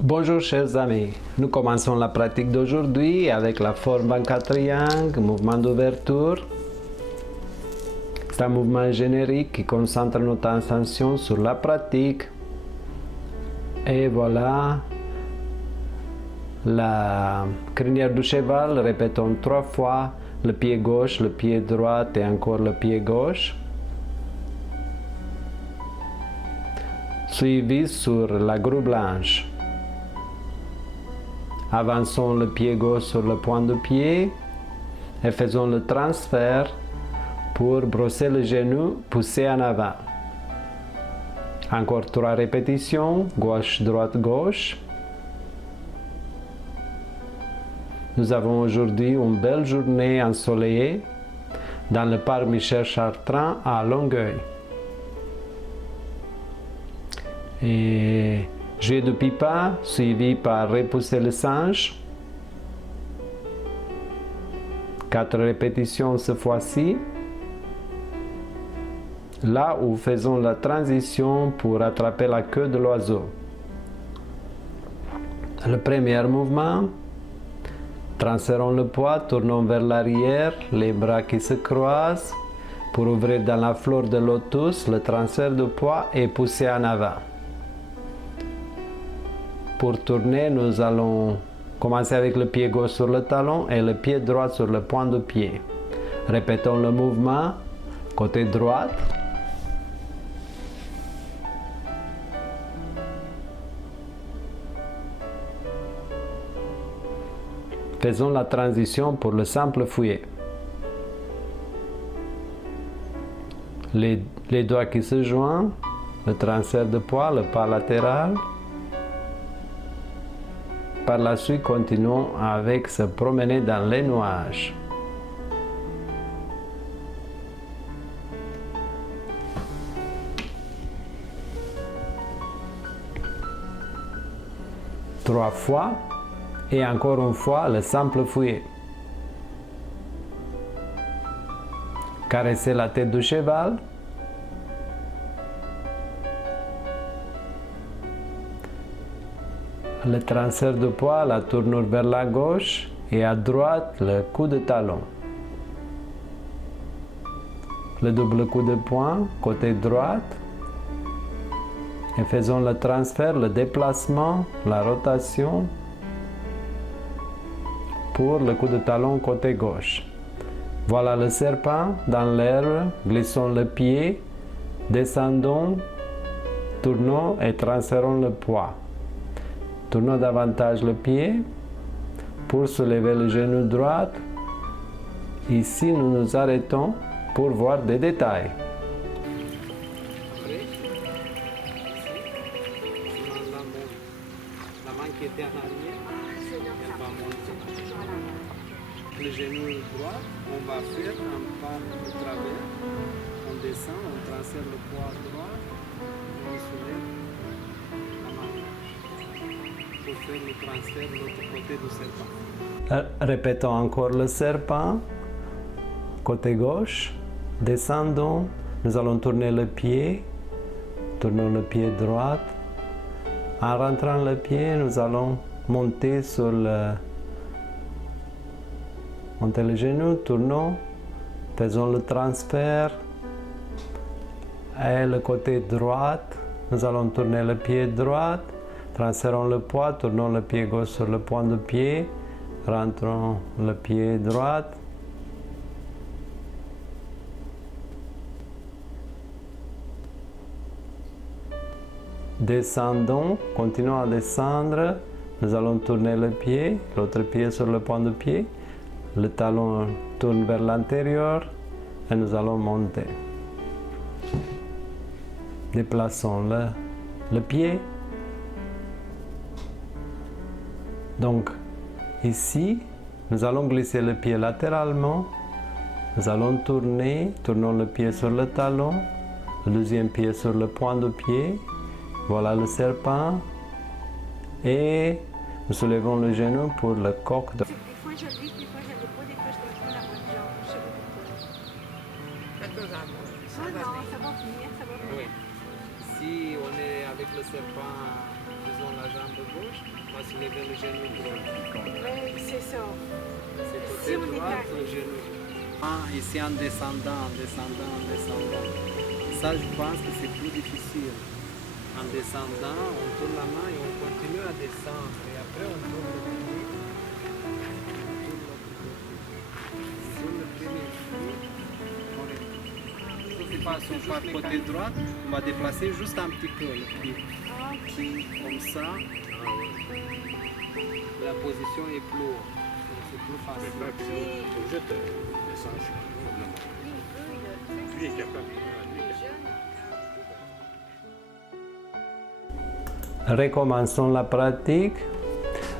Bonjour chers amis, nous commençons la pratique d'aujourd'hui avec la forme en 4 yang, mouvement d'ouverture. C'est un mouvement générique qui concentre notre attention sur la pratique. Et voilà la crinière du cheval, répétons 3 fois le pied gauche, le pied droit et encore le pied gauche. Suivi sur la grue blanche. Avançons le pied gauche sur le point de pied et faisons le transfert pour brosser le genou, pousser en avant. Encore 3 répétitions, gauche, droite, gauche. Nous avons aujourd'hui une belle journée ensoleillée dans le parc Michel Chartrand à Longueuil. Et jeu de pipa suivi par repousser le singe. 4 répétitions cette fois-ci. Là où faisons la transition pour attraper la queue de l'oiseau. Le premier mouvement. Transférons le poids, tournons vers l'arrière, les bras qui se croisent pour ouvrir dans la fleur de lotus le transfert de poids et pousser en avant. Pour tourner, nous allons commencer avec le pied gauche sur le talon et le pied droit sur le point de pied. Répétons le mouvement, côté droit. Faisons la transition pour le simple fouet. Les doigts qui se joignent, le transfert de poids, le pas latéral. Par la suite, continuons avec se promener dans les nuages. Trois fois et encore une fois le simple fouet. Caresser la tête du cheval. Le transfert de poids, la tournure vers la gauche et à droite le coup de talon. Le double coup de poing, côté droite. Et faisons le transfert, le déplacement, la rotation pour le coup de talon côté gauche. Voilà le serpent dans l'herbe, glissons le pied, descendons, tournons et transférons le poids. Tournons davantage le pied pour soulever le genou droit. Ici, nous nous arrêtons pour voir des détails. La main qui était en arrière, elle va monter. Le genou droit, on va faire un pas de travers. On descend, on transfère le poids droit, on soulève la main pour faire le transfert de l'autre côté du serpent. Répétons encore le serpent, côté gauche, descendons, nous allons tourner le pied, tournons le pied droit. En rentrant le pied, nous allons monter sur monter le genou, tournons, faisons le transfert. Et le côté droit, nous allons tourner le pied droit, transférons le poids, tournons le pied gauche sur le point de pied, rentrons le pied droit. Descendons, continuons à descendre, nous allons tourner le pied, l'autre pied sur le point de pied, le talon tourne vers l'intérieur et nous allons monter. Déplaçons le pied. Donc ici, nous allons glisser le pied latéralement, nous allons tourner, tournons le pied sur le talon, le deuxième pied sur le point de pied. Voilà le serpent et nous soulevons le genou pour le coq de... Oui. Si on est avec le serpent, faisons la jambe gauche. lever le genou droit. Oui, c'est ça. C'est côté Si on est droit, à- le genou. Ah, ici en descendant, en descendant, en descendant. Ça, je pense que c'est plus difficile. En descendant, on tourne la main et on continue à descendre. Et après, on tourne le pied. Sur le premier pied, on est... on part côté droit, on va déplacer juste un petit peu le pied. Ok. Comme ça, la position est plus haute. Donc, c'est plus facile. Vous êtes message. Lui est capable. Recommençons la pratique.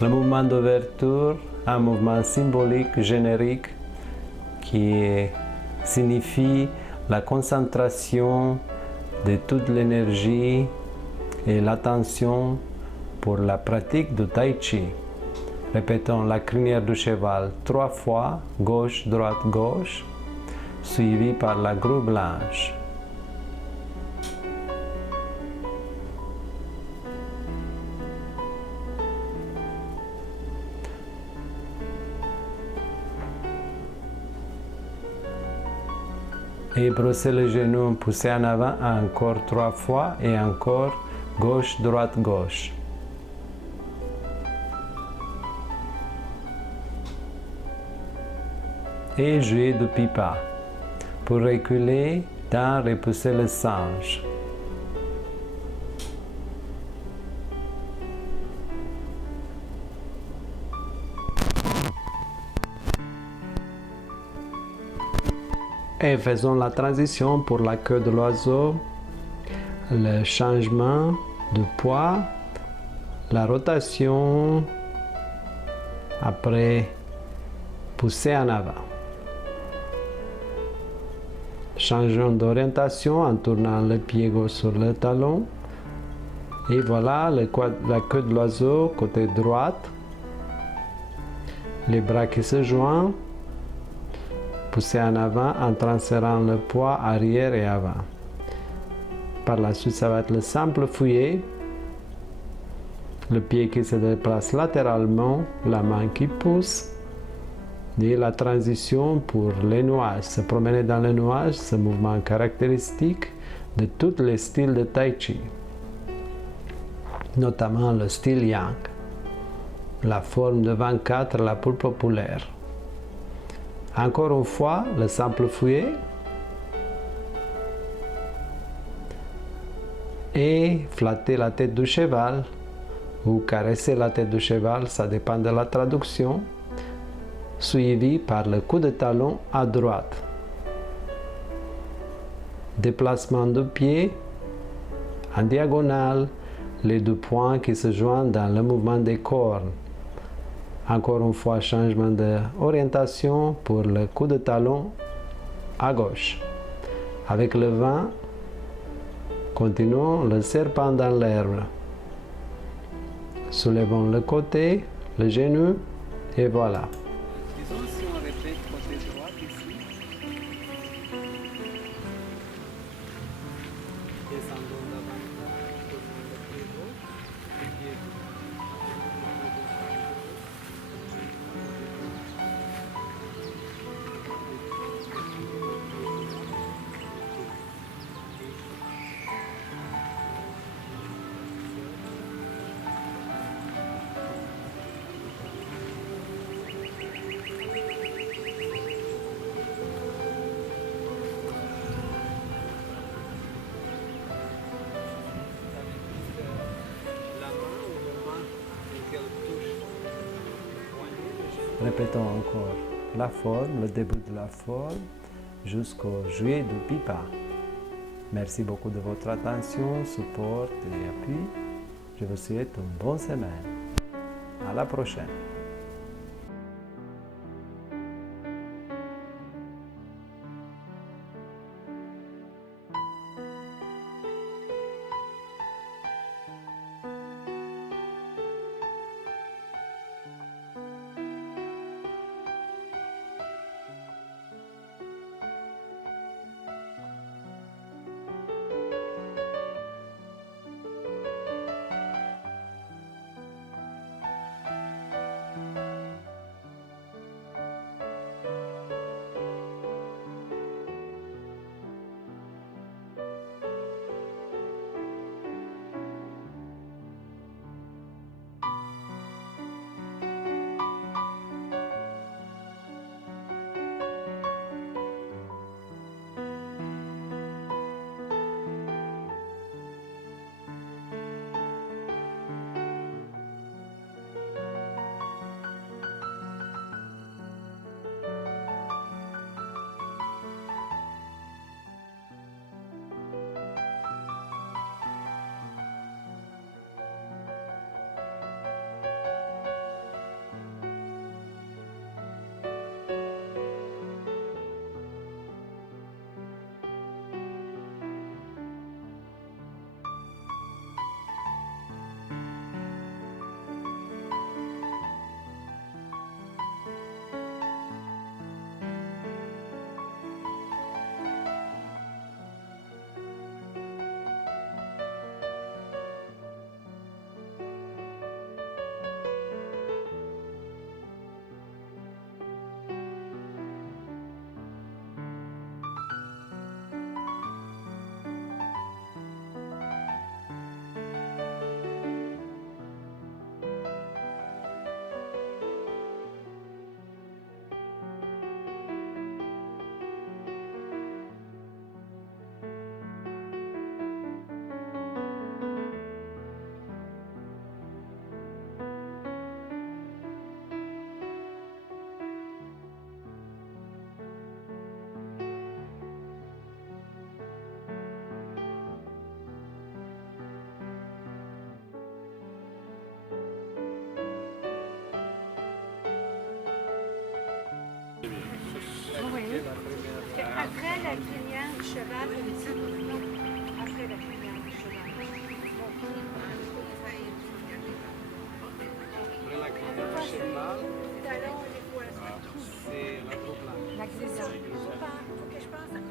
Le mouvement d'ouverture, un mouvement symbolique, générique, qui signifie la concentration de toute l'énergie et l'attention pour la pratique du Tai Chi. Répétons la crinière du cheval 3 fois, gauche, droite, gauche, suivi par la grue blanche. Et brosser le genou, pousser en avant encore 3 fois et encore gauche, droite, gauche. Et jouer du pipa. Pour reculer, dans repousser le singe. Et faisons la transition pour la queue de l'oiseau, le changement de poids, la rotation, après pousser en avant. Changeons d'orientation en tournant le pied gauche sur le talon. Et voilà la queue de l'oiseau côté droite. Les bras qui se joignent. Pousser en avant en transférant le poids arrière et avant. Par la suite, ça va être le simple fouillé. Le pied qui se déplace latéralement, la main qui pousse. Et la transition pour les nuages. Se promener dans les nuages, ce mouvement caractéristique de tous les styles de Tai Chi. Notamment le style Yang. La forme de 24 la plus populaire. Encore une fois, le simple fouet et flatter la tête du cheval ou caresser la tête du cheval, ça dépend de la traduction, suivi par le coup de talon à droite. Déplacement de pied en diagonale, les deux points qui se joignent dans le mouvement des cornes. Encore une fois, changement d'orientation pour le coup de talon à gauche. Avec le vent, continuons le serpent dans l'herbe. Soulevons le côté, le genou, et voilà. Disons si on répète côté droit ici. Descendons d'avant, tournons le pied gauche, le pied Répétons encore la forme, le début de la forme, jusqu'au jouet du pipa. Merci beaucoup de votre attention, support et appui. Je vous souhaite une bonne semaine. À la prochaine. la crinière du cheval, un petit mouvement après la crinière du cheval. Après la crinière du cheval, Talon et les poils. c'est la droite là. C'est ça. Faut que je pense